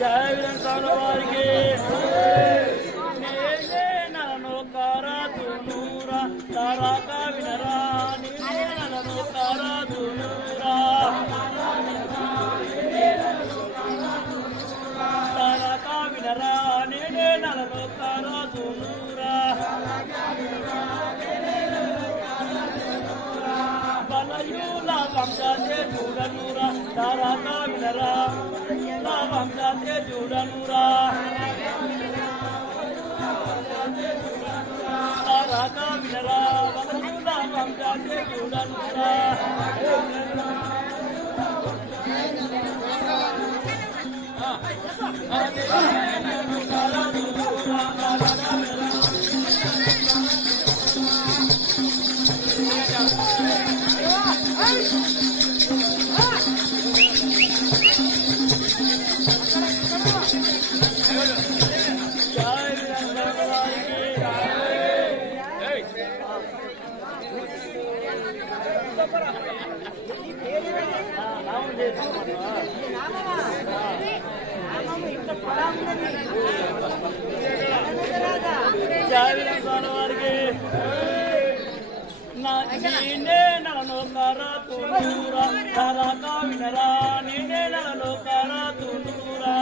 जय विधानसभा के मेरे ननो कारा दुनूरा तारा का विनरा ननो कारा दुनूरा तारा का विनरा ननो कारा दुनूरा बलयूला बंजाते जुड़नूरा तारा का विनरा बंजाते जुड़नूरा तारा का विनरा बलयूला बंजाते जुड़नूरा नलो कारा तुनूरा तारा का विनरा नीने नलो कारा तुनूरा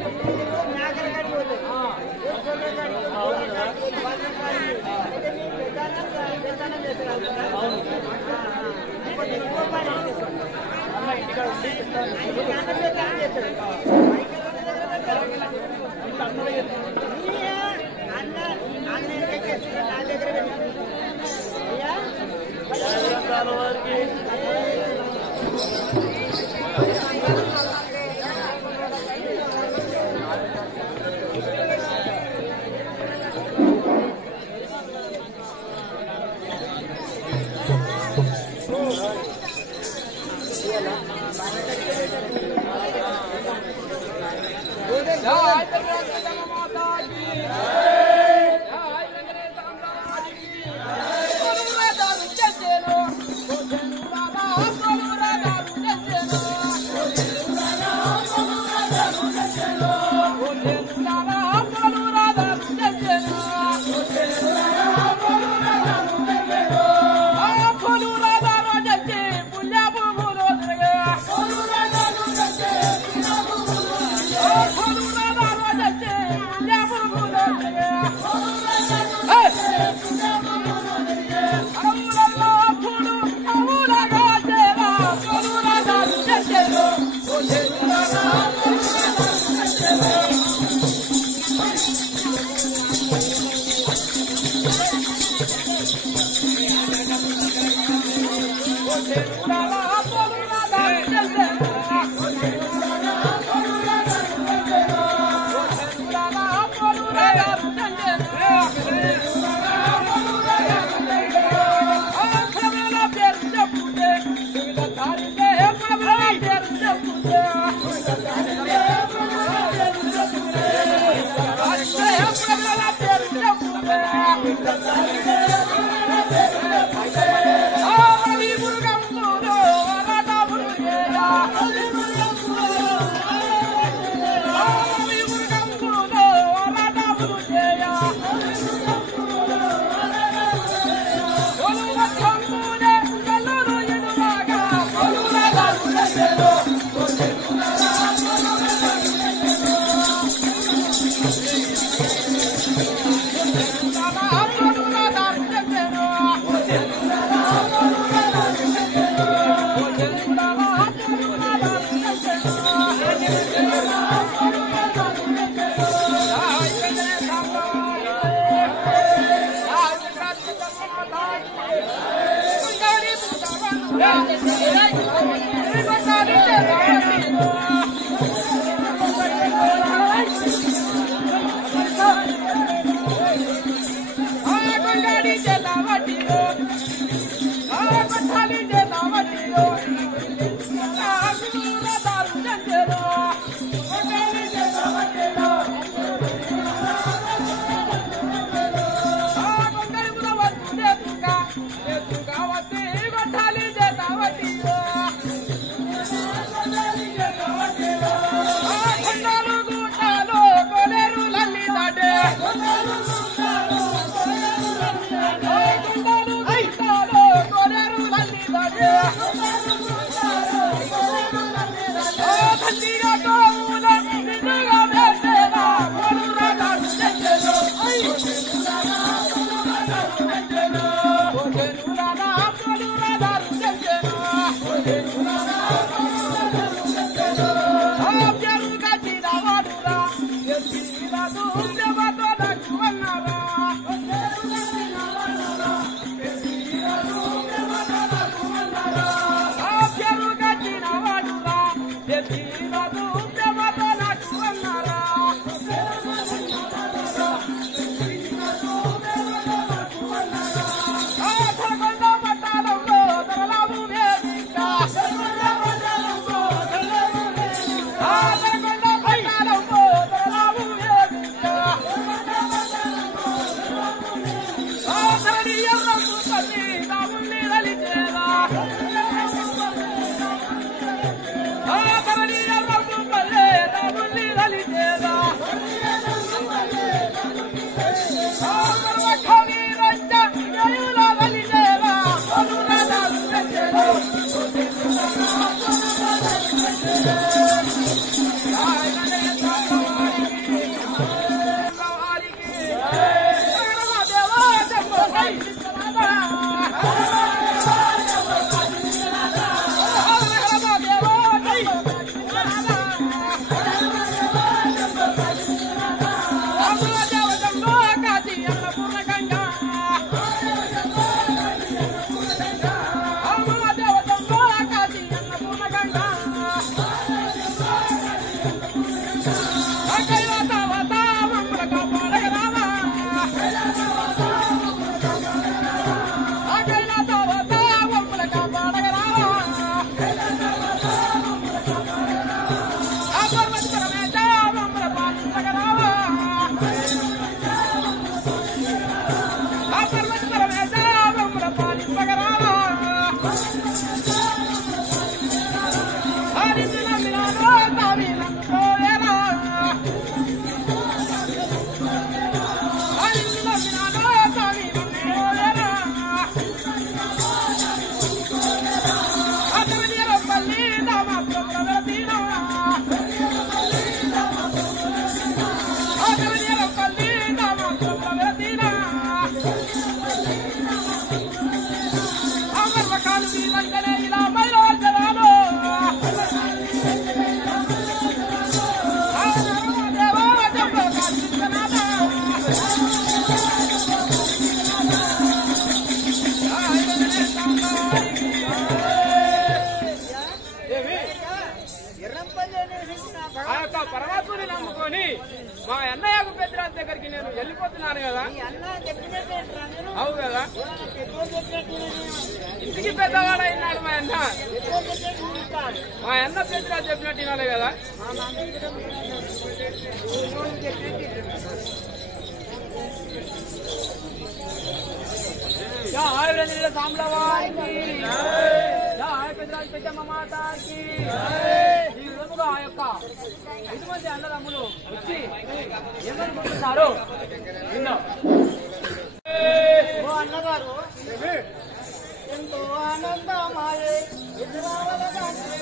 I పరమాత్మని నమ్ముకొని మా అన్నయ్యకు పెద్దరాజు దగ్గరికి నేను వెళ్ళిపోతున్నాను కదా. అవు కదా, ఇంటికి పెద్దవాడు అయినాడు మా అన్న. మా అన్న పెద్దరాజు చెప్పినట్టు వినాలి కదా. సాంబలవారికి పెద్దరాజు పెద్దమ్మ మాతాకి ఈ విధముగా ఆ యొక్క 5 మంది అన్నదమ్ములు వచ్చి ఏమనుకుంటున్నారు విన్నా. అన్నగారు ఎంతో ఆనందమాయే ఎంతో ఆనందమాయే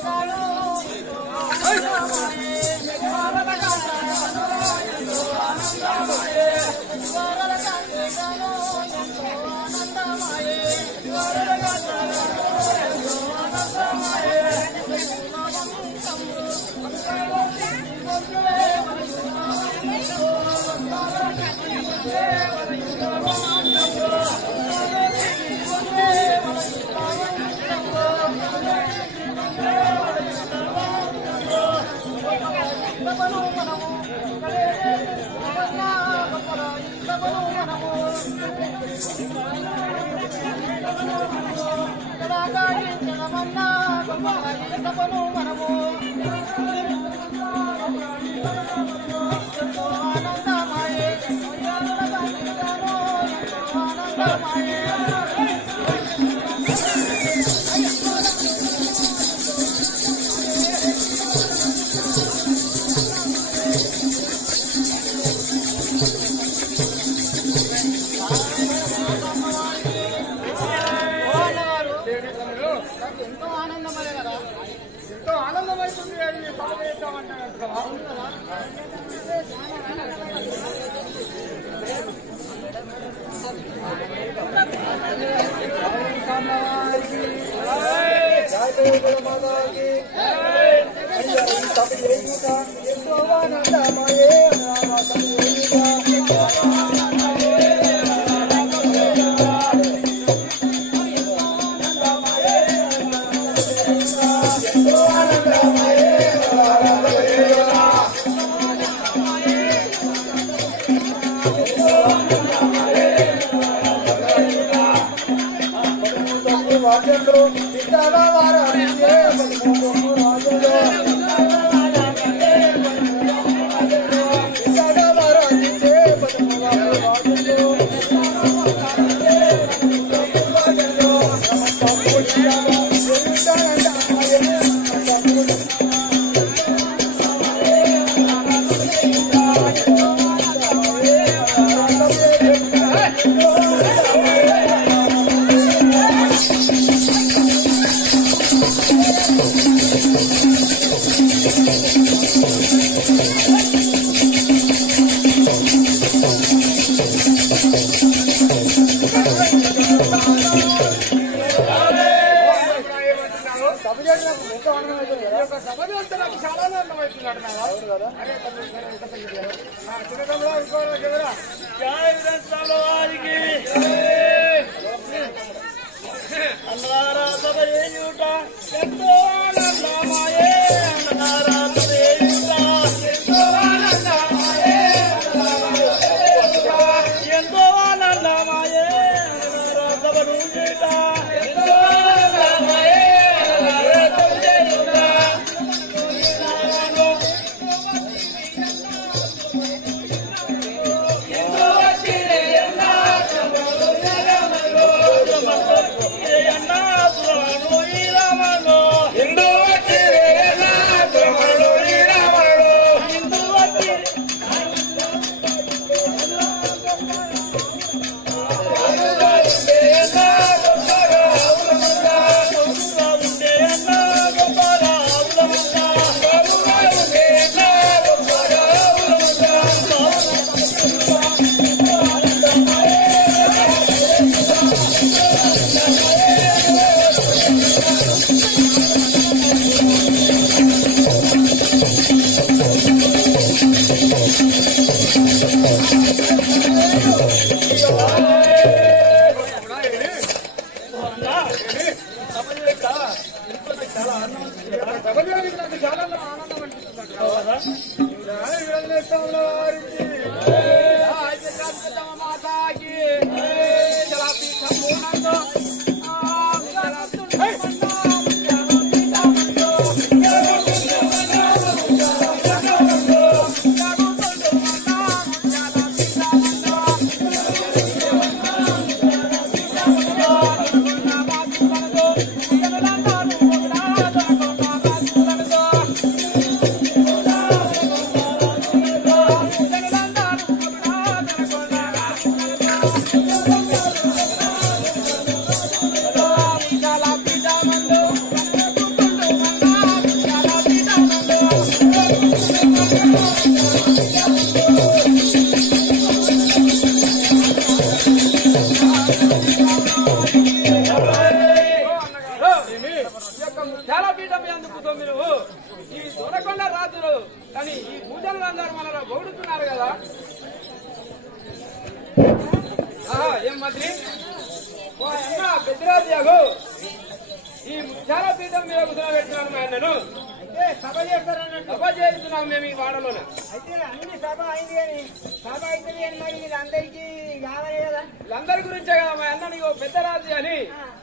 అందరి గురించే కదా మా అన్న నీకు పెద్ద రాజు అని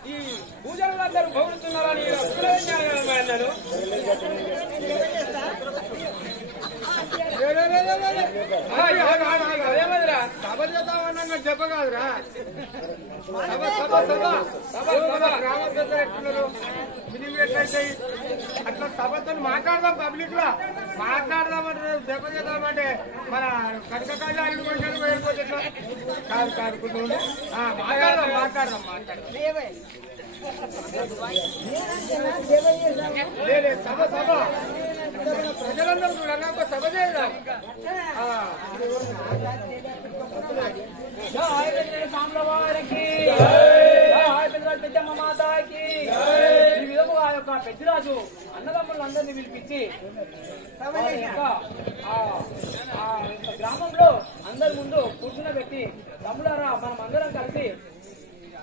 ఈ పూజలు అందరూ పొగుడుతున్నారని మా అన్నను అదేమదిరా సభ చేద్దామన్నా చెప్ప కాదురా గ్రామ పెద్దలు ఎట్లున్నారు మినిమం ఎట్లయితే అట్లా సభతో మాట్లాడదాం పబ్లిక్ లో మాట్లాడదామంటే దెబ్బ చేద్దామంటే మన కనకకాయ అల్లు మనుషులు వెళ్ళిపోతే ఎట్లా కాదు కాదు కొంచెం మాట్లాడదాం సభ ప్రజలందరూ చూడన్నా ఒక సభ చేద్దాం సాంబ్రవారికి పెద్దమ్మ మాతాకి ఈ విధముగా ఆ యొక్క పెద్దరాజు అన్నదమ్ములందరినీ పిలిపించి గ్రామంలో అందరి ముందు కూర్చున్నబెట్టి తమ్ముడారా మనం అందరం కలిసి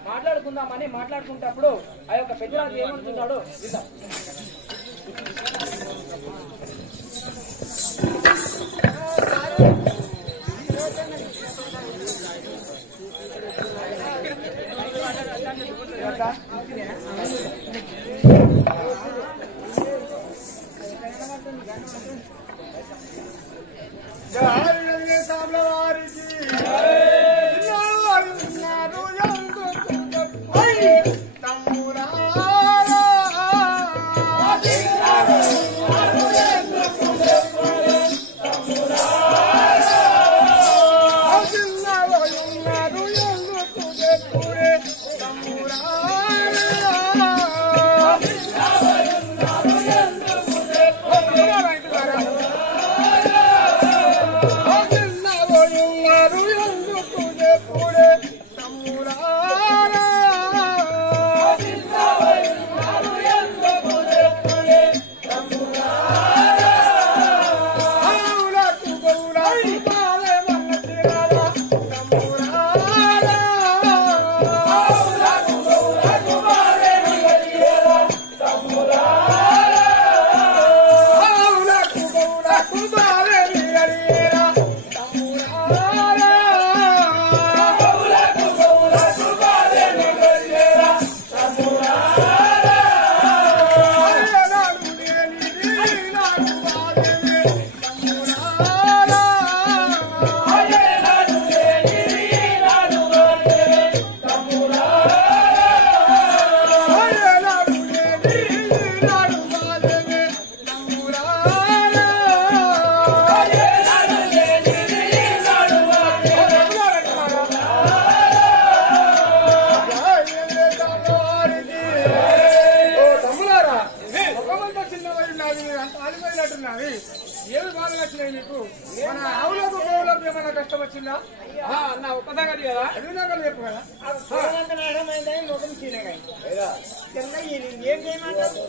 మాట్లాడుకుందామని మాట్లాడుకుంటప్పుడు ఆ యొక్క పెద్దరాజు ఏమంటున్నాడు విందాం. ఏమి బాధ వచ్చినాయి నీకు? మన ఆవులకు గోవులకు ఏమైనా కష్టం వచ్చిందా? అన్న ఒక్క సంగతి కదా, అది నాకు చెప్పు కదా. ముఖం చీనగా ఏం చేయమంటారు?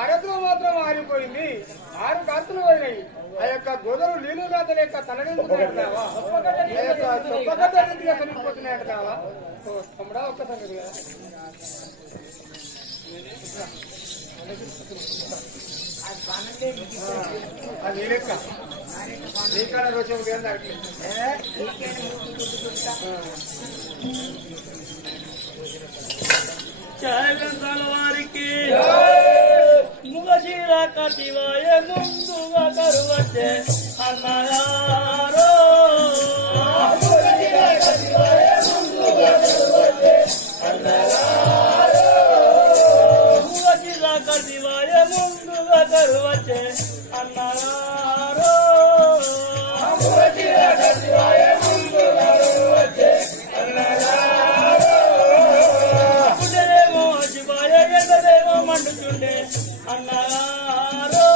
ఆరతులు మాత్రం ఆరిపోయింది. 6 కార్తులు పోయినాయి. ఆ యొక్క గోదరు నీళ్ళు మీద లేక తలడించుకున్నాయంటావా? చనిపోతున్నాయంటావా? తమ్ముడా ఒక్క సంగతి కదా అది లెక్క నీకన్నా రోజు చాలంతాల వారికి ముగశీల కటివాయ ముందుగా కరువచ్చే అన్నగారో ముగశీల కటివాయ ముందుగా కరువచ్చే అన్నగారో ముగశీల కటివాయ ముందుగా కరువచ్చే అన్నగారో ముగశీల కటివాయ ముందుగా కరువచ్చే అన్నగారో మండుతుండే అన్నగారో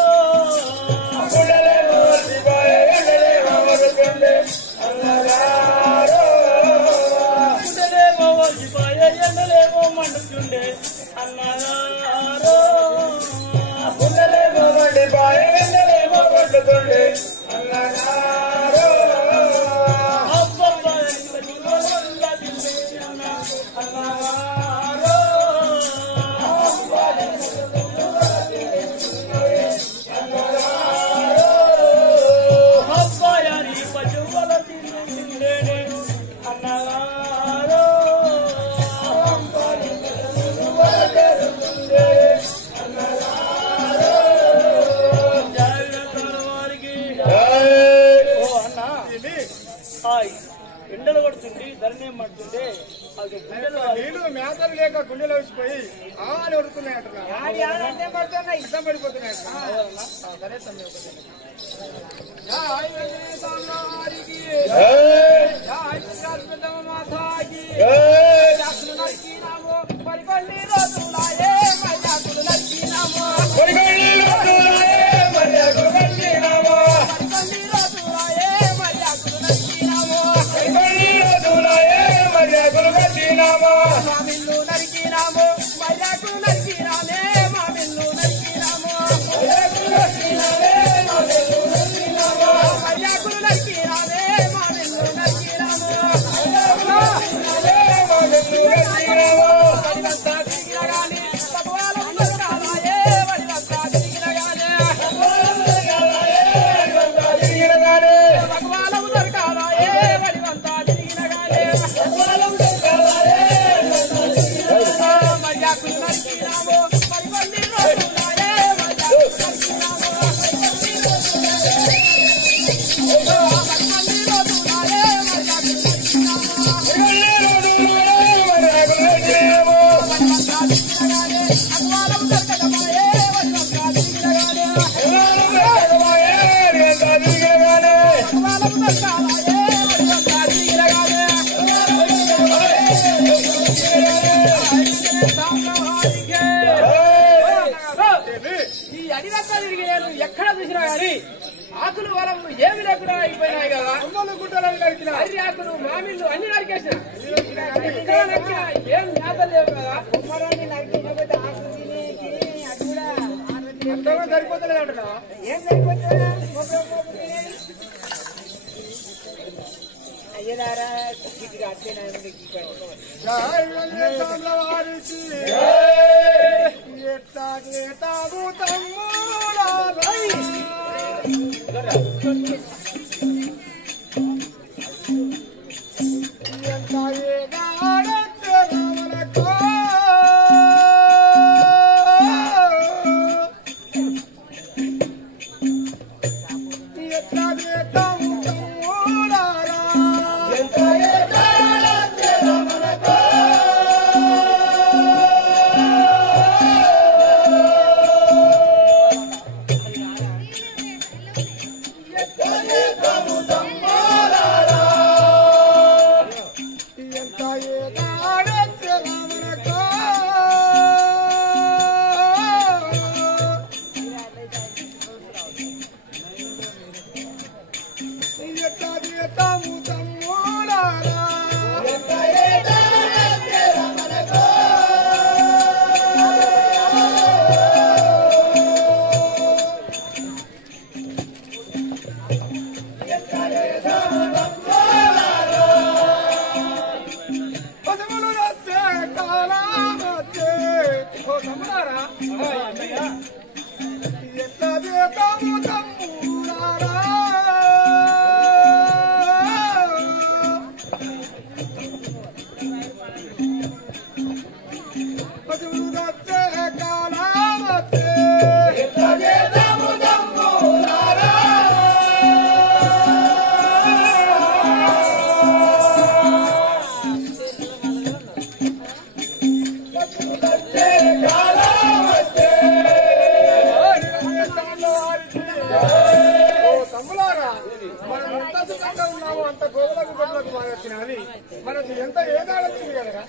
ఎండలు పడుతుంటే ధరనే పడుతుంటే అది గుండెలు నీళ్లు మేతలు లేక గుండెలు వేసిపోయి ఆలు వడుతున్నాయి అంటున్నా పడిపోతున్నాయి. సరే తమ్మి మామిల్లు నరికినాము వైరాకులు నరికినామే మామిల్లు నరికినాము వైరాకులు నరికినామే మామిల్లు నరికినాము వడివంతా తిరిగినగాని భగవానం దొరకాలాయే వడివంతా తిరిగినగానే భగవానం దొరకాలాయే వడివంతా తిరిగినగానే మర్యాకులు నరికినాము పరిపల్లి రోజులాయే మర్యాకులు నరికినాము పరిపల్లి రోజులాయే మర్యాకులు నరికినాము వడివంతా తిరిగినగానే అగ్వాలం దొరకదమాయే వడివంతా తిరిగినగానే అగ్వాలం దొరకాలాయే వడివంతా తిరిగినగానే ఈ అడివంతా తిరిగి ఎక్కడ చూసినా గాని ఆకులు వలము ఏమి లేకుండా అయిపోయినాయి కదా. గుడ్డలను నరికిన అరి ఆకులు మామిళ్ళు అన్ని నరికేసిన ఏం మేతలు లేవు కదా. అంతగా సరిపోతలేదు అంటున్నా. ఏం సరిపోతుందా అయ్యదారా వారికి ఎట్టాగు తమ్ముడా ఎంత ఏగాడెత్తనవలకో ఎట్టాగు తమ్ముడారా ఎంత ఏగాడెత్తనవలకో మనకు ఎంత ఏదాడు వచ్చింది కదరా.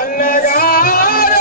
అన్నగారు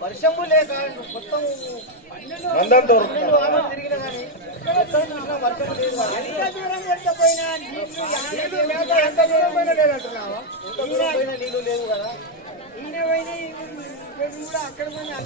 వర్షము లేక మొత్తం తిరిగిన కానీ ఎక్కడ చూసినా వర్షం లేదు. ఎంత దూరం పోయినా లేదంటున్నావా? నీళ్లు లేవు కదా. ఈయన పోయినా కూడా అక్కడ పోయినా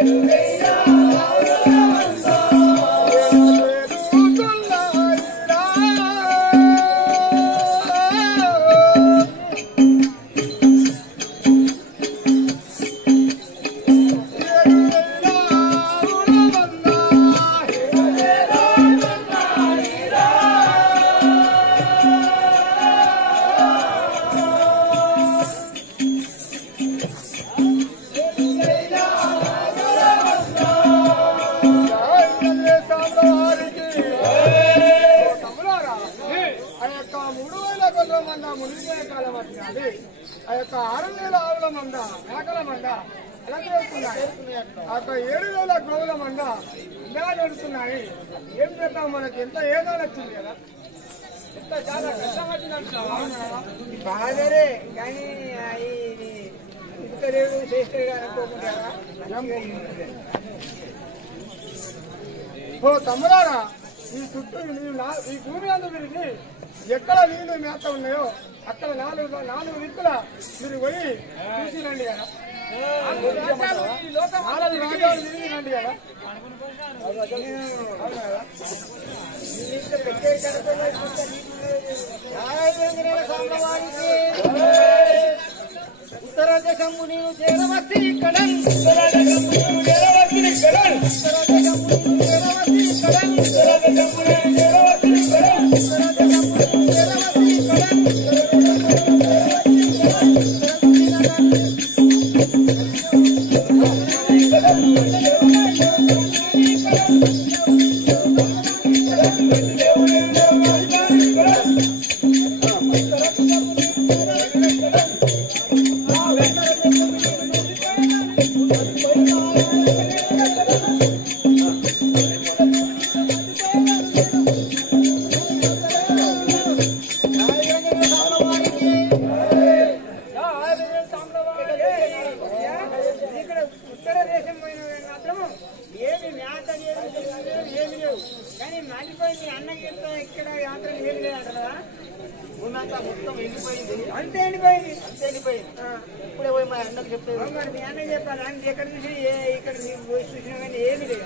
ఆ యొక్క 6,000 ఆవుల మంద మేకల మంద ఎలా చేస్తున్నాయి, ఆ యొక్క 7,000 గోవుల మంద ఇలా నడుస్తున్నాయి. ఏం చేద్దాం, మనకి ఎంత ఏదో వచ్చింది కదా, ఎంత చాలా కష్టం వచ్చిందంటున్నావా? బాధరే కానీ ఇంతలేదు చేస్తే అనుకోకుండా ఓ తమ్ముడారా, ఈ చుట్టూ ఈ భూమి అందు తిరిగి ఎక్కడ నీళ్లు మేత ఉన్నాయో అక్కడ నాలుగు దిక్కుల మీరు పోయి చూసి రండి కదా, 4 రాజ్యాలు తిరిగి రండి కదా. ఉత్తర దేశము నీవు చేరవచ్చి ఇక్కడ అంతే ఎండిపోయింది. ఇప్పుడే పోయి మా అన్నకు చెప్తాను. మరి మీ అన్నకి చెప్పాలి. ఆయన ఎక్కడ చూసి ఇక్కడ నీకు పోయి చూసినా కానీ ఏమి లేదు.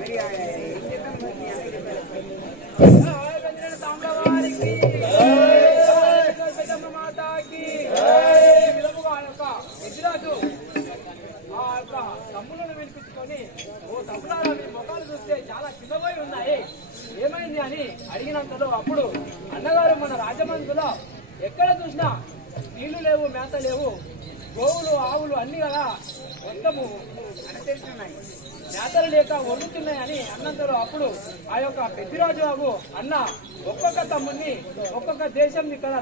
మరి ఏం చేద్దాం, మరి మీ అన్నకి చెప్పాలి. తమ్ములను వినిపించుకొని, ఓ తమ్ములారా మీ ముఖాలు చూస్తే చాలా చిన్నపోయి ఉన్నాయి, ఏమైంది అని అడిగినంతలో అప్పుడు అన్నగారు మన రాజమండ్రిలో ఎక్కడ చూసినా నీళ్లు లేవు, మేత లేవు, గోవులు ఆవులు అన్ని కదా మొత్తము అనుసరిస్తున్నాయి, మేతలు లేక వదులుతున్నాయని అన్నంతలో అప్పుడు ఆ యొక్క పెద్దిరాజు బాబు అన్న ఒక్కొక్క తమ్ముడిని ఒక్కొక్క దేశం ఇక్కడ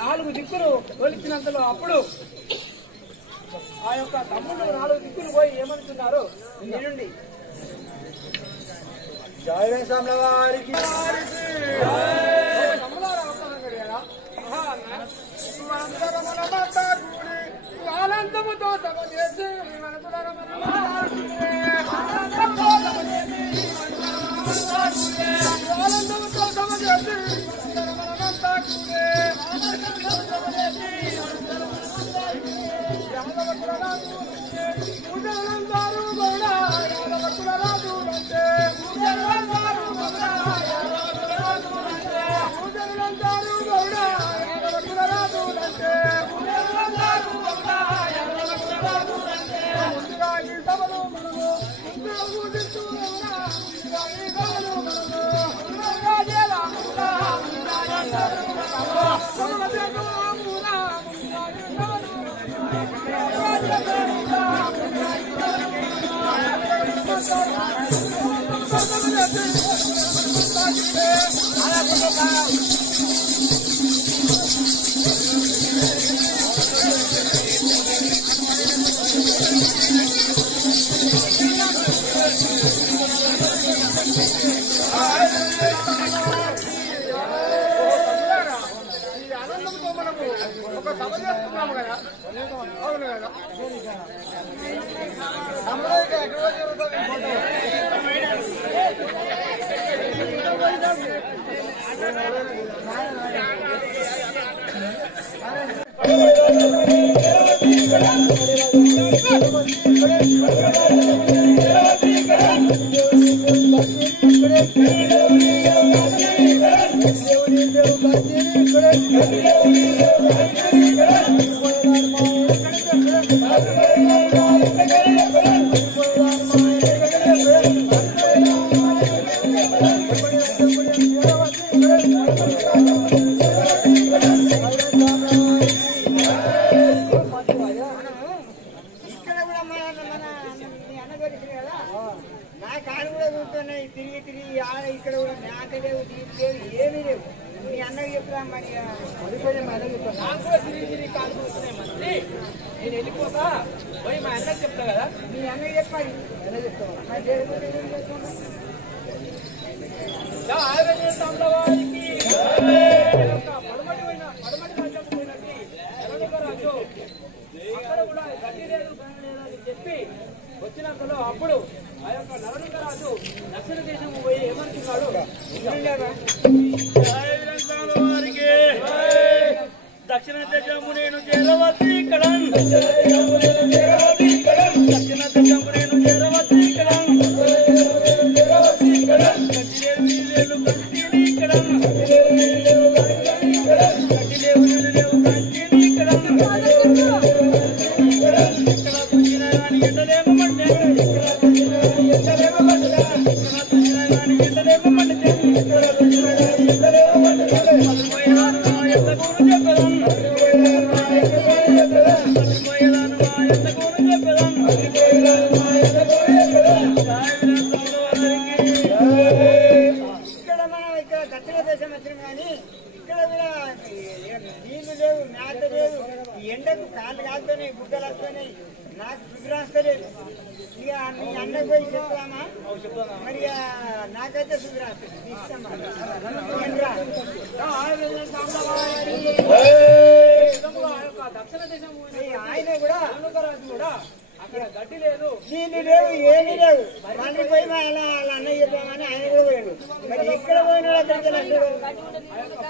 4 దిక్కులు తోలిచ్చినంతలో అప్పుడు ఆ యొక్క తమ్ముడు 4 దిక్కులు పోయి ఏమంటున్నారు వినండి. వారికి ఆనందముతో సభ చేసి ఆనందముతో సభ చేసి పూజలందారు కూడా యాదవకులరాజు అంటే పూజలందారు కూడా యాదవకులరాజు అంటే ముందుగా ఈ సభలు మనము ముందుగా పూజిస్తూ ముందుగా ఈ సభలు మనము ఈ ఆనందంతో మనము ఒక సభ చేస్తున్నాము కదా, అవును కదా. ఎక్కడో మీ అన్న తెలిసింది కదా నా కాళ్ళు కూడా కూర్చున్నాయి తిరిగి తిరిగి ఆడ ఇక్కడ కూడా మేత లేవు నీళ్ళు లేవు ఏమీ లేవు మీ అన్నకి చెప్తాం మరి నాకు కూడా తిరిగి తిరిగి కాలు కూర్చున్నాయి మంత్రి. నేను వెళ్ళిపోతా పోయి మా అన్నకి చెప్తా కదా. మీ అన్నకి చెప్పాలి ఎలా చెప్తాం మరి లేకపోతే ఏం చేస్తాం ఆయుర్వేదంలో వారికి పడమటి రాజ్యం పోయినట్టు రాజు అక్కడ కూడా గట్టి లేదు అని చెప్పి వచ్చినంతలో అప్పుడు ఆ యొక్క నరలింగరాజు దక్షిణ దేశం పోయి ఏమంటున్నాడు, వారికి దక్షిణ దేశము నేను చేరవద్దు ఇక్కడ, దక్షిణ దేశము నేను చేరవద్దు ఇక్కడ, ఇక్కడ మనం ఇక్కడ దక్షిణ దేశం వచ్చినాం కానీ ఇక్కడ కూడా నీళ్లు లేవు మేత లేదు ఎండకు కాళ్ళు కాలుతున్నాయి గుడ్డలు వస్తున్నాయి నాకు శుభ్రాస్తలేదు ఇక మీ అన్నకు పోయి చెప్తామా మరి నాకైతే శుభ్రాస్తుంది దక్షిణ దేశం ఆయన కూడా నరలింగరాజు కూడా అక్కడ గడ్డి లేదు నీళ్ళు లేవు ఏమీ లేవు మళ్ళీ పోయి మా అలా వాళ్ళ అన్నయ్య చెప్పామని ఆయన కూడా పోయాడు మరి ఎక్కడ పోయినాడు అక్కడికి వెళ్ళాడు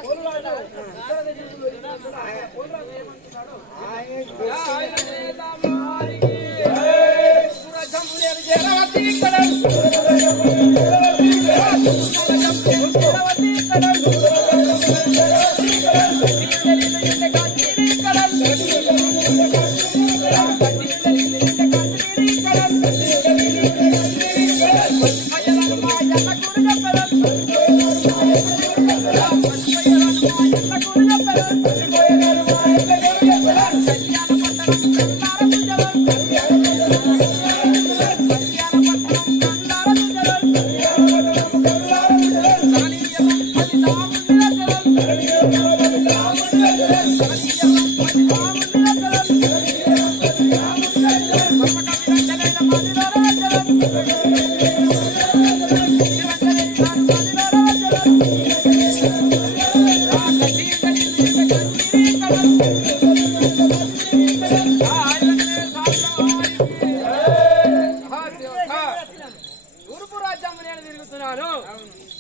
తూర్పు రాజ్యం నేను తిరుగుతున్నాను.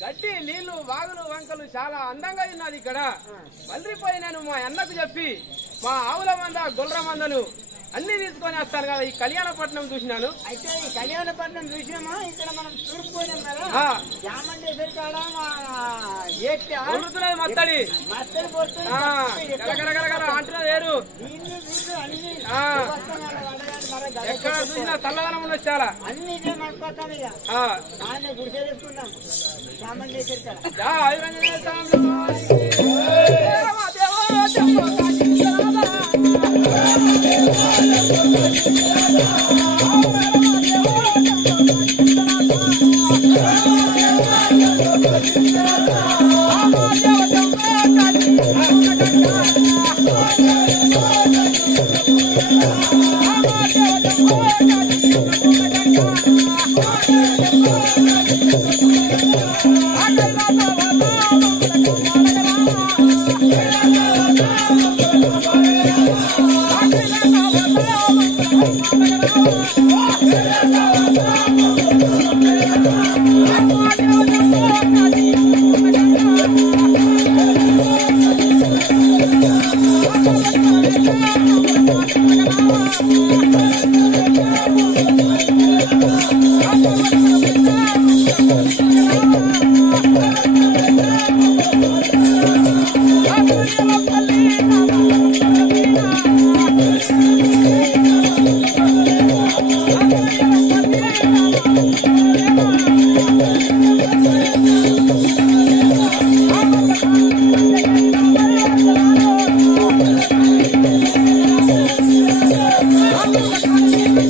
గడ్డి నీళ్లు వాగులు వంకలు చాలా అందంగా ఉన్నది ఇక్కడ. మళ్ళీపోయి నేను మా అన్నకు చెప్పి మా ఆవుల మంద గొర్రె మందను అన్ని తీసుకొని వస్తాను కదా. ఈ కళ్యాణపట్నం చూసినాను. అయితే ఈ కళ్యాణపట్నం చూసినామా ఇక్కడ మనం తూర్పు పోయినాం కదా జామండేశ్వరి కాడ మా వృత్తున్నది మత్తడి మత్తడి పోతుంది గలగలగలగల అంటున్నది వేరు. ఎక్కడ చూసినా చల్లదనం ఉన్నది చాలా. అన్ని మర్చిపోతాం ఇక ఆయన గుడిసె చేసుకున్నాం చామండేశ్వరి కాడ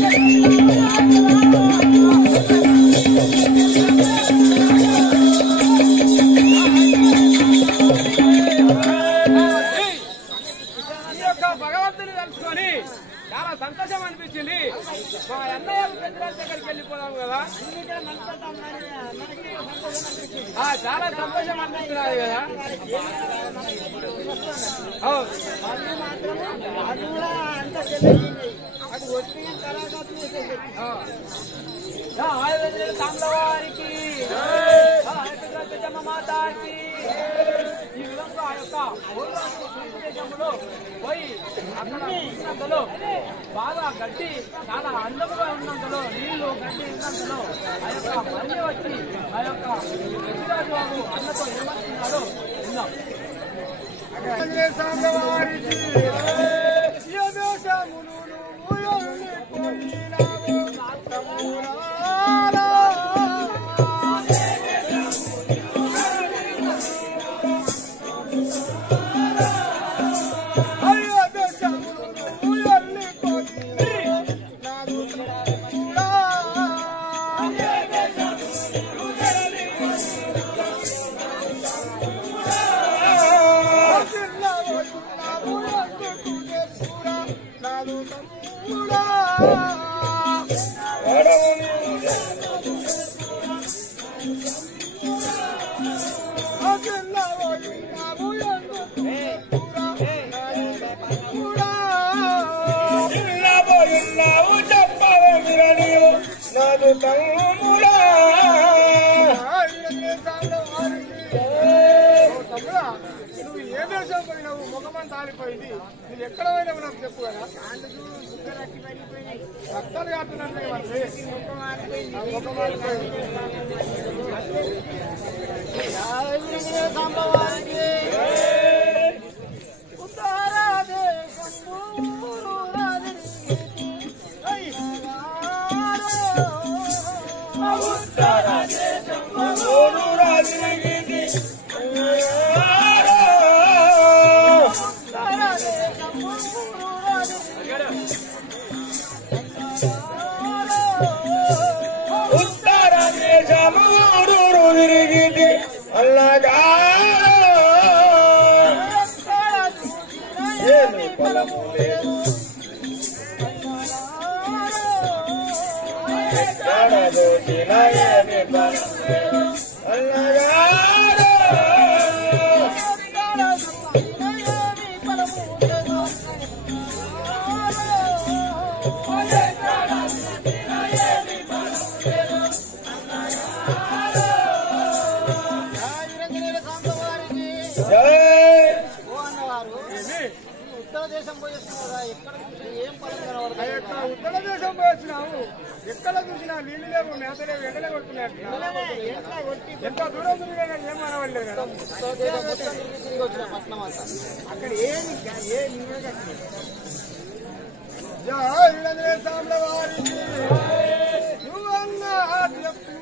Thank you. అనిపించింది. మా అన్నయ్య పెద్దరాజు దగ్గరికి వెళ్ళిపోదాం కదా. చాలా సంతోషం అనిపిస్తున్నది కదా. అది కూడా అంత తెలియదు. అది వచ్చిన తర్వాత సాంబవారికి మాతాకి ఈ విధంగా ఆ యొక్క దేశంలో పోయి అక్కడ ఉన్నంతలో బాగా గడ్డి చాలా అందముగా ఉన్నంతలో నీళ్లు గడ్డి ఉన్నంతలో ఆ యొక్క మళ్ళీ వచ్చి ఆ యొక్క పృథ్వీరాజు బాబు అన్నతో ఏమంటున్నారో విందాం. నువ్వు ఏ దేశం పోయినావు? ముఖమని తాలిపోయింది. నువ్వు ఎక్కడ పోయినావు నాకు చెప్పు కదా. రక్తాలు కాస్తున్నాయి ఉత్తర దేశం పోయేస్తున్నారా? ఎక్కడ ఏం పని ఉత్తర దేశం పోయొచ్చినావు. ఎక్కడ చూసినా నీళ్ళు లేవు, మేత లేవు, ఎండలే కొడుతున్నాయి. ఎంత దూరం తిరిగా ఏం మనవలేదు కదా. పట్నం అంతా అక్కడ ఏమి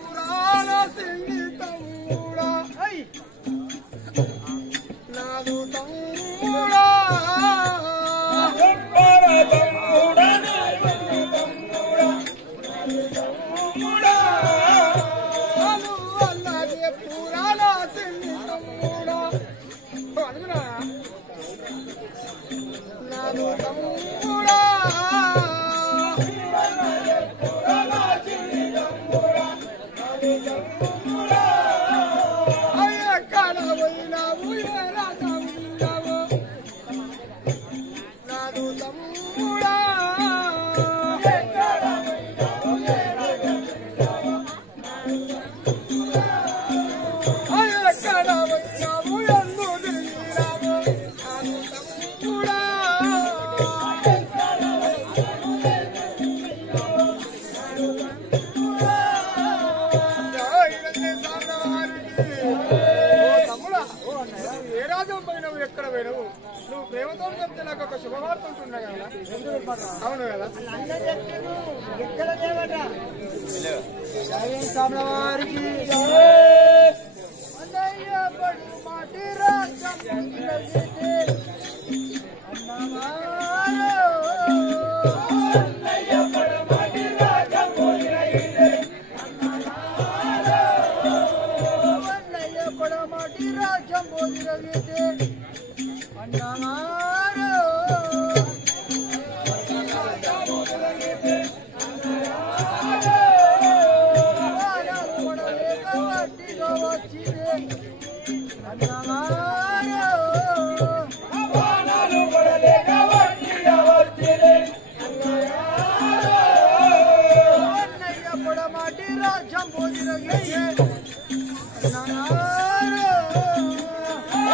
పురాణ సంగీతముడా నాదు తమ్ముడా ఎక్కడ పోయినావు? నువ్వు ప్రేమతో చెప్తే నాకు ఒక శుభవార్త ఉంటుండే కదా. అవును కదా. ఎక్కడ దేవట వారికి అన్నమారో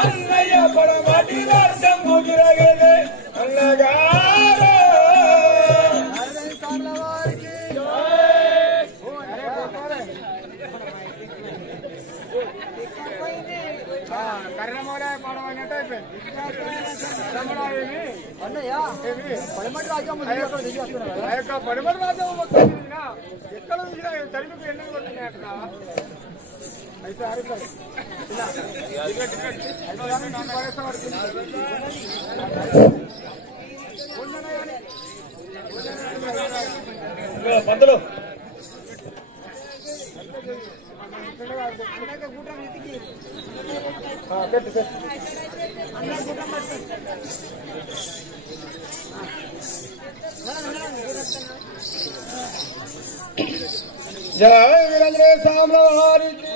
అన్నయ్య పడమటి రాజ్యం ముగిరగలే అన్నగారు కర్రమూల పడవన్నట్టు అయిపోయింది. పడమటి రాజ్యం పడమటి రాజ్యం మొత్తం ఎక్కడ చూసినా తరిమికి ఎన్ని కొట్టినాయి అక్కడ అయితే అరుస్తారు పంతులు జయ వీరేంద్ర స్వాముల వారికి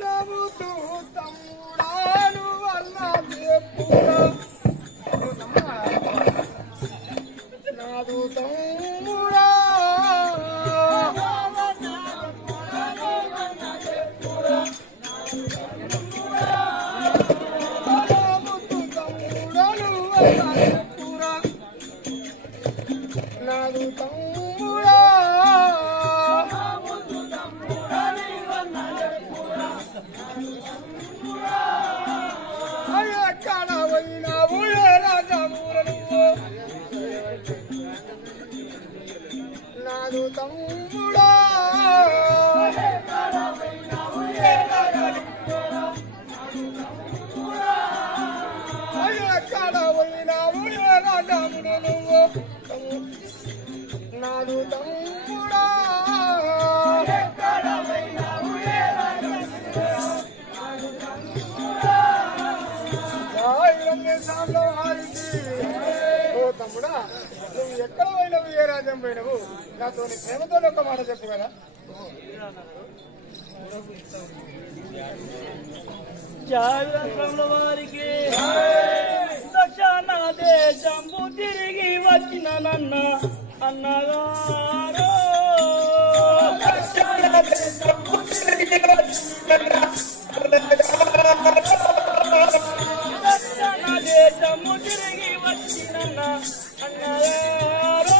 నవ్వుతూ తమ్ముడాను నాదు తమ్ముడా నాదు తమ్ముడా ఎక్కడ పోయినావు ఏ రాజమూలను నాదు తమ్ముడా ఎక్కడ పోయినావు ఏ రాజమును నాదు తమ్ముడా ఓ తమ్ముడా నువ్వు ఎక్కడ పోయినావు ఏ రాజ్యం పోయినావు నాతో ప్రేమతో ఒక మాట చెప్పు కదా జాగ్రత్తల వారికి దక్షిణ దేశంబు తిరిగి వచ్చిన నన్న అన్నగారు దక్షిణ దేశము తిరిగి వచ్చిన అన్నగారు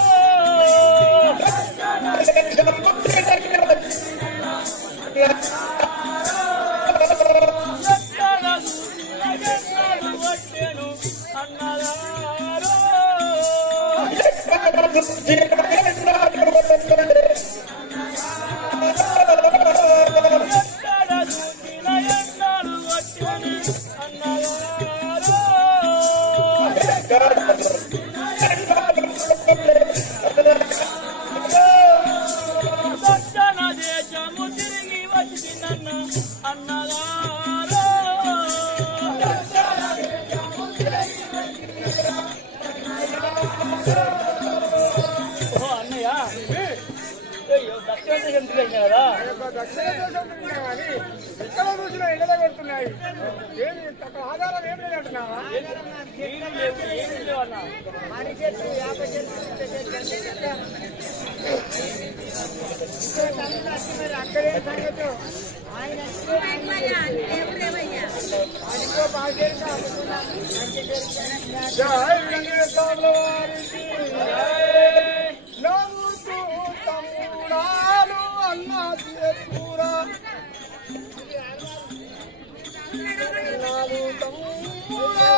దక్షిణ దేశం తిరిగినా కానీ ఎక్కడ చూసినా ఎండలో పెడుతున్నాయి ఏమి అక్కడ ఆధారం ఏం లేదంటున్నావా అక్కడే సంగతి ఆయన జయ వెంకటేశ్వర వారికి నవ్వుతూ తమ్ముడాలు అన్నది పూరా నాదు తమ్ముడా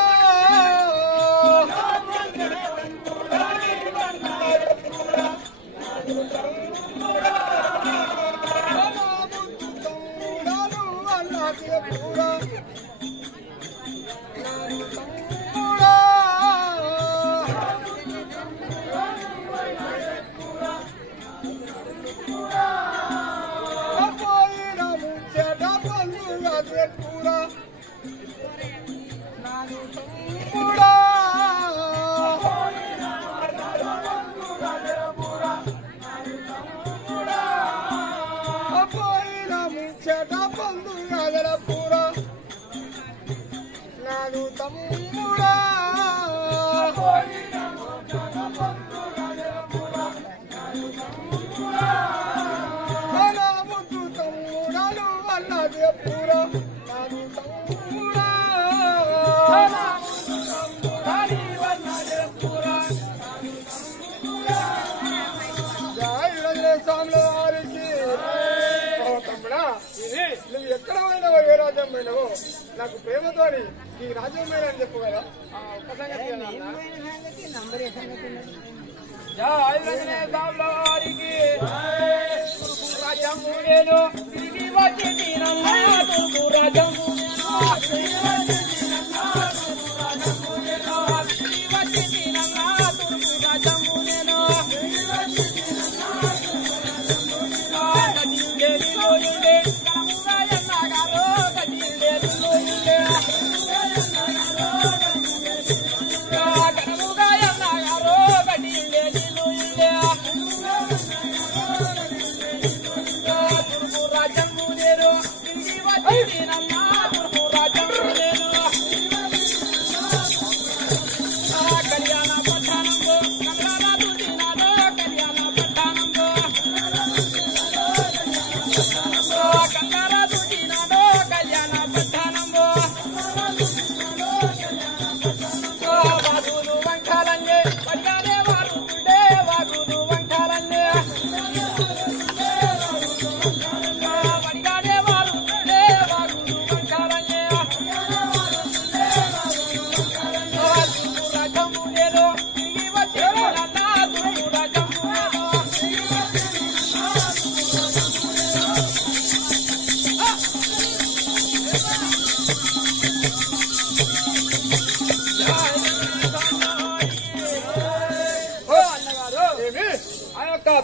స్వాముల వారికి తమ్ముడా నువ్వు ఎక్కడ పోయినావో ఏ రాజ్యం పోయినావో నాకు ప్రేమతోని ఈ రాజ్యం పోయినా అని చెప్పు కదా ఒక్క సంగతి రాజ్యము నేను తిరిగి వచ్చి తీరమ్మా తూర్పు రాజ్యము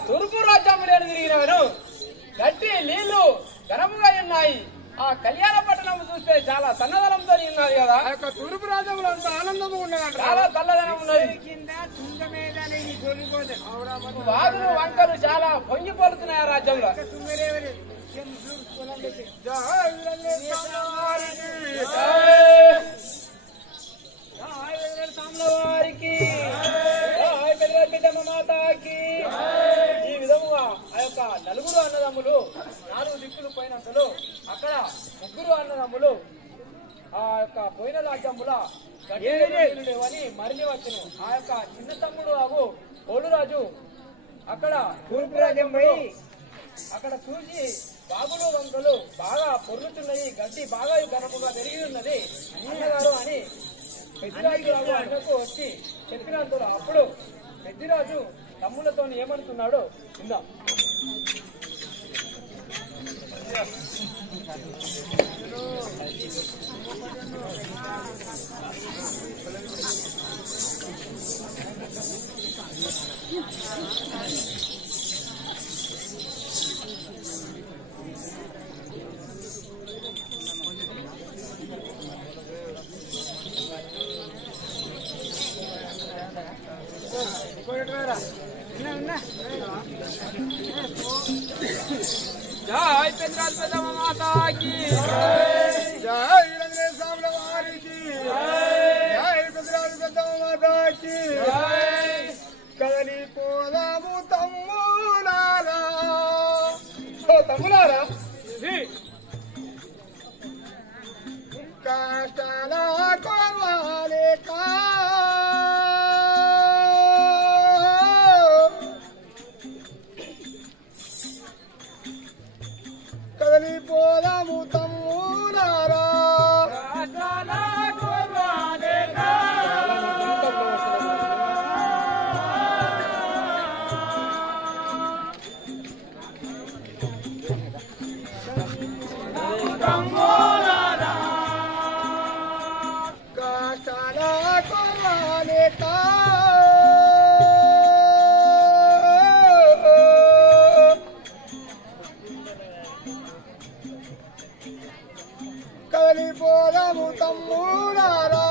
తూర్పు రాజ్యం నేను తిరిగినాను. గట్టి నీళ్లు గరముగా ఉన్నాయి. ఆ కళ్యాణ పట్టణం చూస్తే చాలా సన్నదనంతో ఉన్నది కదా. ఆ యొక్క తూర్పు రాజ్యంలో అంత ఆనందము ఉన్నదంట. చాలా చల్లదనం ఉన్నది. వాగులు వంకలు చాలా పొంగిపోతున్నాయి ఆ రాజ్యంలో. వారికి మాతాకి ఈ విధముగా ఆ యొక్క నలుగురు అన్నదమ్ములు 4 దిక్కులు పోయినంతలో అక్కడ 3 అన్నదమ్ములు ఆ యొక్క పోయిన రాజ్యముల లేవని మరలి వచ్చును. ఆ యొక్క చిన్న తమ్ముడు అవు కోలురాజు అక్కడ తూర్పు రాజ్యం పోయి అక్కడ చూసి బాగులు వంకలు బాగా పొర్లుతున్నాయి, గడ్డి బాగా ఘనముగా పెరిగి ఉన్నది అన్నగారు అని పెద్దిరాజు అన్నకు వచ్చి చెప్పినందులో అప్పుడు పెద్దిరాజు తమ్ములతో ఏమనుకున్నాడో విందాం. జై పెద్దిరాజు పెద్దమ్మ మాతాకి, జై వీరేంద్ర స్వాముల వారికి, జై పెద్దిరాజు పెద్దమ్మ మాతాకి, కదలి పోదాము తమ్ములారా. తమ్ములారా కష్టాల కొలవాలేక కదలి పోదాము తమ్ములారా. కష్టాల కొలవాలేక కదలిపోదాము తమ్ములారా.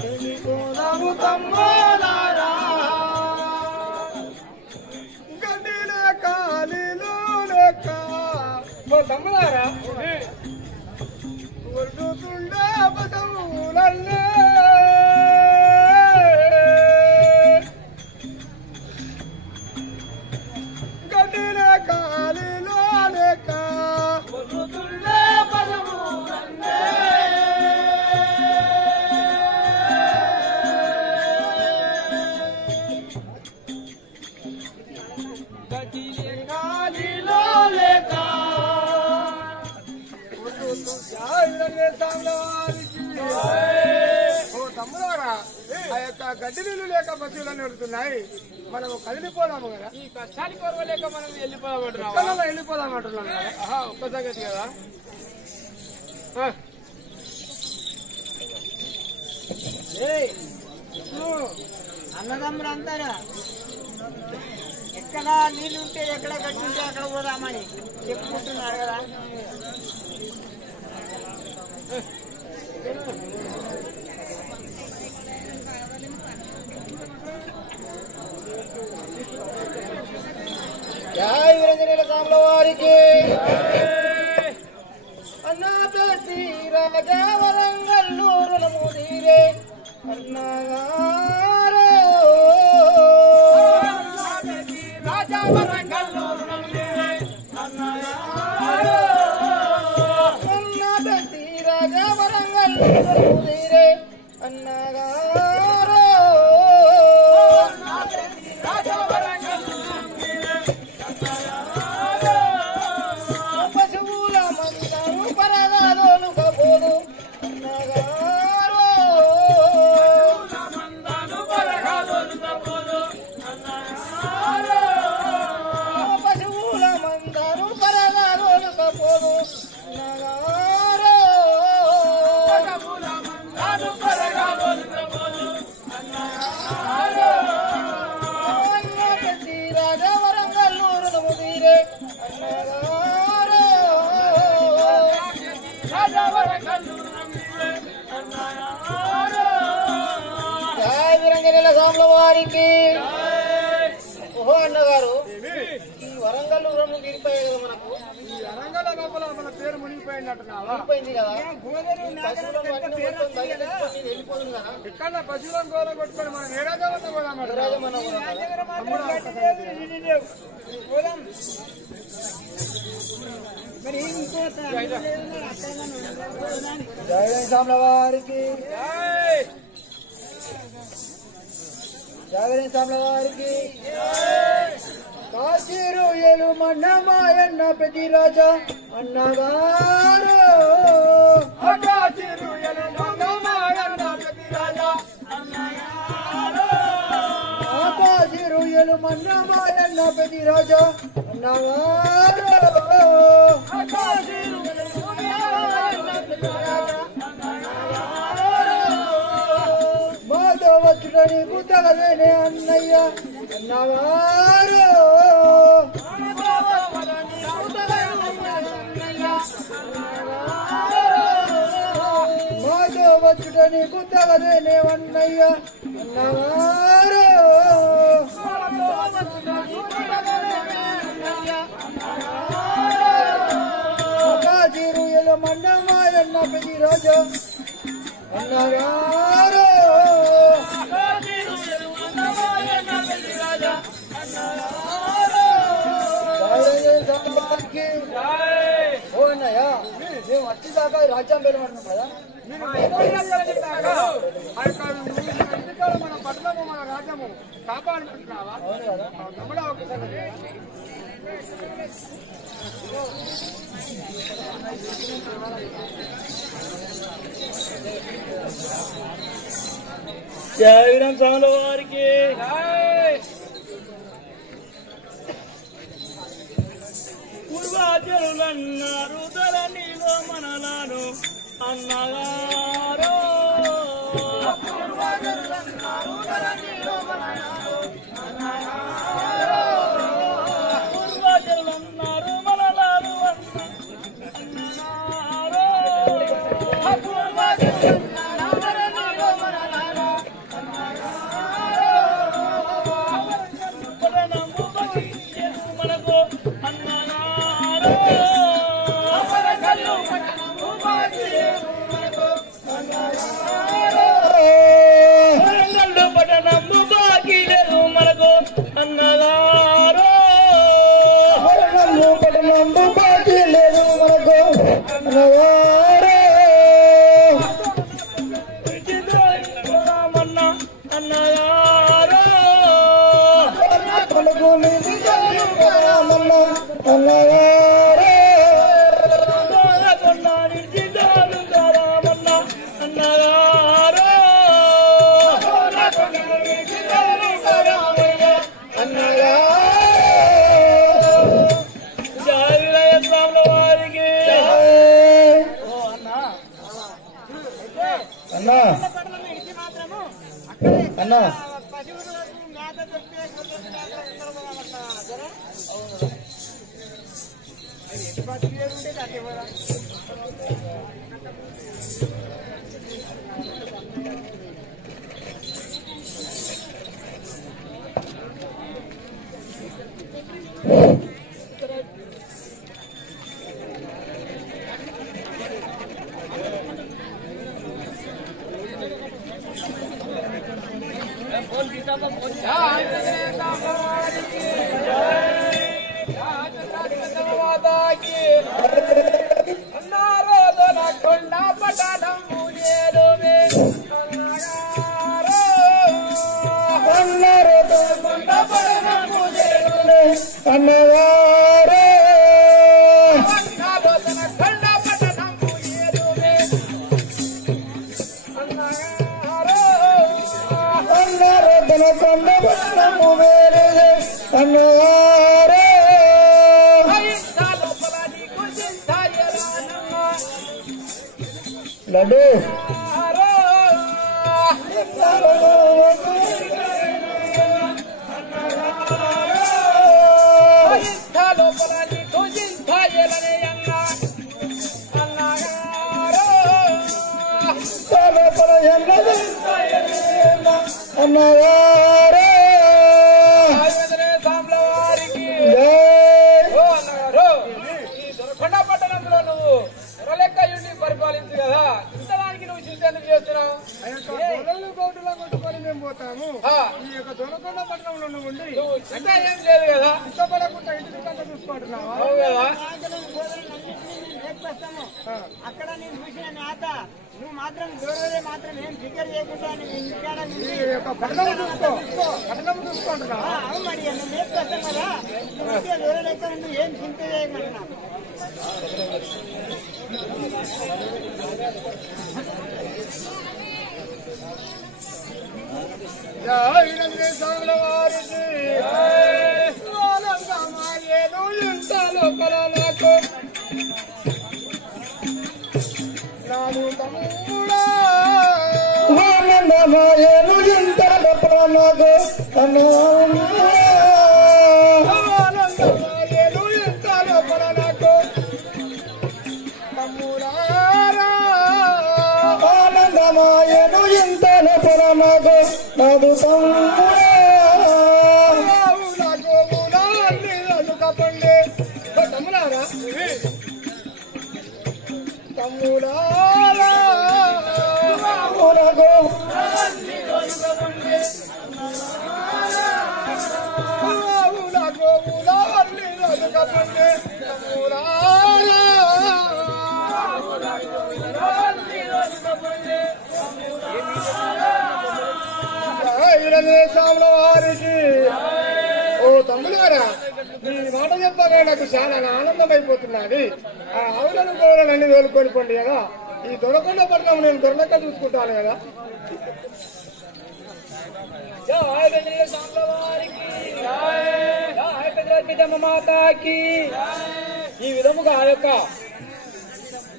కదలిపోదాము తమ్ములారా. గడ్డి లేక నీళ్ళు లేక తమ్ములారా వర్డుతుండే పదములల్లే గడ్డిన కాలిలో లేక వర్డుతుండే గడ్డి నీళ్లు లేక పశువులన్నీ ఎడుతున్నాయి. మనం కదిలిపోదాము కదా. ఈ కష్టానికి కొరవలేక మనం వెళ్ళిపోదామంటున్నావా? కళ్ళలో వెళ్ళిపోదామంటున్నాం కదా. ఒక్క సంగతి కదా. అన్నదమ్ముడు అంటారా ఎక్కడ నీళ్ళు ఉంటే ఎక్కడ గట్టి ఉంటే అక్కడ పోదామని చెప్పుకుంటున్నారు కదా. జై వీరేంద్ర స్వాముల వారికి. అన్నా పెట్టి రాజా వరంగల్లూరు నమోదీరే అన్నగారు. రాజా వరంగల్లూరు నమోదీరే అన్నగారు. అన్నా పెట్టి రాజా వరంగల్లూరు నమోదీరే అన్నగారు. రాజా వరంగల్లూరు పశువుల మందరు పరగాలోను కబోదు అన్నగారు. పశువుల మందరు పరగాలోను కబోదు అన్నగారు. రాజా వరంగల్లూరు నమోదీరే అన్నగారు. జై వీరంజనేయుల స్వాముల వారికి. ఓహో అన్నగారు, ఈ వరంగల్లూరు తీరిపోయాయి కదా మనకు. ఈ వరంగల్ లోపల మన పేరు మునిగిపోయిందంటున్నావా? మునిగిపోయింది కదా. వెళ్ళిపోతుంది కదా. ఇక్కడ పశువులను గోల కొట్టుకొని మనం ఏ రాజా వద్ద పోదామంటే మరి ఇంకో జై స్వాముల వారికి. జై స్వాముల వారికి. కాశీరు ఏలు మన్నమాయన్న ప్రతి రాజా అన్నగారు. కాశీరు ఏలు మన్నమాయన్న ప్రతి రాజా అన్నగారు. కాశీరు ఏలు మన్నమాయన్న ప్రతి రాజా అన్నగారు. కాశీరు ఏలు మన్నమాయన్న ప్రతి రాజా మాధవచ్చుడని పుట్టగదేనే అన్నయ్య అన్నగారు. మాధవచ్చుడని పుట్టగదేనే అన్నయ్య అన్నగారు. కాశీరు ఎల మండమాయన్న ప్రతి రాజా అన్నగారు. ఓ అన్నయ్య, మేము వచ్చేదాకా రాజ్యం వెళ్ళమంటున్నాం కదా. మన పట్టణము మన రాజ్యము కాపాడుకుంటున్నావా? అవును కదా. తమ్ముడా ఒకసారి జై వీరం స్వాముల వారికి. పూర్వాచరులన్నారు ధరణిలో మనలను అన్నగారు. పూర్వాచరులన్నారు మనలాలు అన్నగారు. అన్నా పట్టణం ఇచ్చి మాత్రము అక్కడ అన్నా పశువులకు మేత దొరికితే ఉంటే అట్టే పోదా అన్నవారే అన్నారతన కొండ పట్టణము వేరే అన్నవారే లడ్డు అన్నవారే దొరకొండ పట్టణంలో నువ్వు దొరలెక్క యుండి పరిపాలించు కదా ఇంతడానికి నువ్వు చింతన చేస్తున్నావు గౌటులో కొట్టుకొని మేము పోతాము ఈ యొక్క దొరకొండ పట్టణంలో ఉండి నువ్వు చింత ఏం లేదు కదా ఇష్టపడకుండా ఇంటి కంటే చూసుకుంటున్నావా అవును కదా అక్కడ నేను చూసిన నేత నువ్వు మాత్రం దూరదే మాత్రం ఏం ఫికర్ చేయకుండా నువ్వు ఇంటికాడ ఉండి ఈ యొక్క పట్టణం చూసుకో పట్టణం చూసుకుంటున్నావా అవును మరి నువ్వు నేర్చుకొస్తాం కదా నువ్వు మంచిగా దూరం లెక్క నువ్వు ఏం చింత చేయమంటున్నా స్వాముల వారికి ఆనందమాయేను ఇంత లోపల నాకు నాడు తమ్ముడా ఆనందమాయేను ఇంత లోపల నాకు ఆనందమాయేను ఇంత లోపల నాకు తమ్ముడారా ఆనందమాయేను ఇంత లోపల నాకు నాదు తమ్ముడా పండే తమ్ములారా తమ్ముడారా స్వాముల వారికి ఓ తమ్ములారా నీ మాట చెప్పగా నాకు చాలా ఆనందం అయిపోతున్నది. ఆ ఆవులను గౌరవాలన్నీ తోలుకొని పండి కదా ఈ దొరకొండ పట్టణం నేను దొరలక చూసుకుంటాను కదా. మాతాకి ఈ విధముగా ఆ యొక్క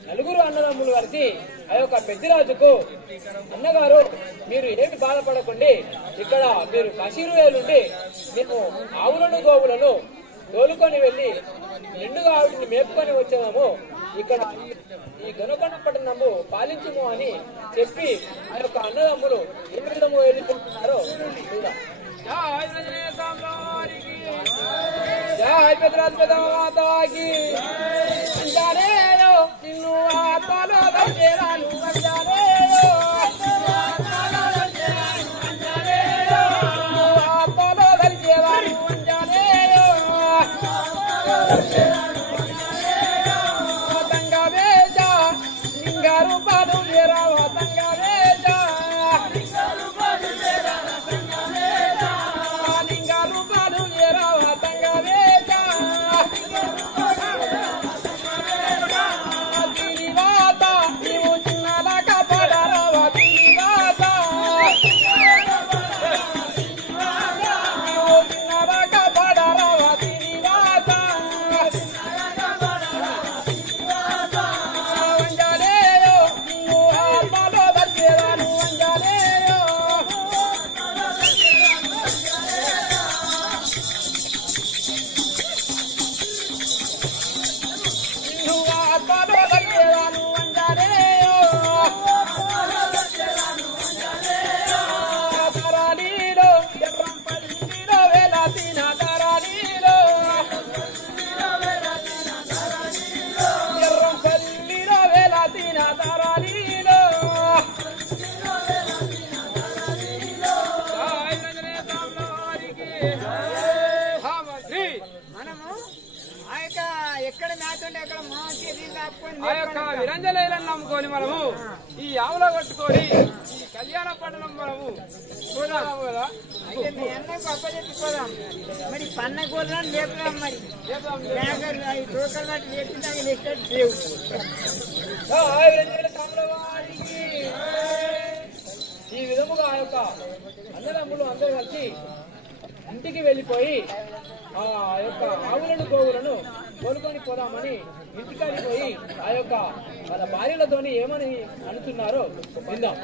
నలుగురు అన్నదమ్ములు కలిసి ఆ యొక్క పెద్దిరాజుకు అన్నగారు మీరు ఏమి బాధపడకండి, ఇక్కడ మీరు కసిరువేలుండి మేము ఆవులను గోవులను తోలుకొని వెళ్లి నిండుగా ఆవిటిని మేపుకొని వచ్చాము, ఇక్కడ ఈ దొనకొండ పట్టణము పాలించుము అని చెప్పి ఆ యొక్క అన్నదమ్ములు ఏ విధము వెళ్ళిపోతున్నారో చూద్దాం. జై పెద్దరాజు పెద్దమాతాకి అంజానేయో నిన్ను ఆత్మలో దంచేరాను అంజానేయో ఆత్మలో దంచేరాను అంజానేయో తంగా వేజ లింగారు పాడు వేరావ తంగా వేజ లింగారు పాడు వేరావ తంగా వేజ గిరివాత నీవు చిన్నలాగ తారాలీలో మనము ఆ యొక్క ఎక్కడ మ్యాచ్ ఉంటే అక్కడ మంచిగా నీళ్ళు ఆపుకొని ఆ యొక్క విరంజలేలను నమ్ముకొని మనము ఈ ఆవులో కొట్టుకొని ఈ కళ్యాణ పట్టణం మనము పోదాము కదా. అయితే మీ అన్నకు అప్పచెప్పిపోదాం. మరి పన్న కూరలను లేపుదాం. మరి మేకలు అవి తోకలు బట్టి లేపిందాక లేస్తాడు దేవుడు. ఈ విధముగా ఆ యొక్క అన్నదమ్ములు అందరూ కలిసి ఇంటికి వెళ్ళిపోయి ఆ యొక్క ఆవులను గోవులను కోలుకొని పోదామని ఇంటికాడికి పోయి ఆ యొక్క వాళ్ళ భార్యలతోని ఏమని అనుతున్నారో విందాం.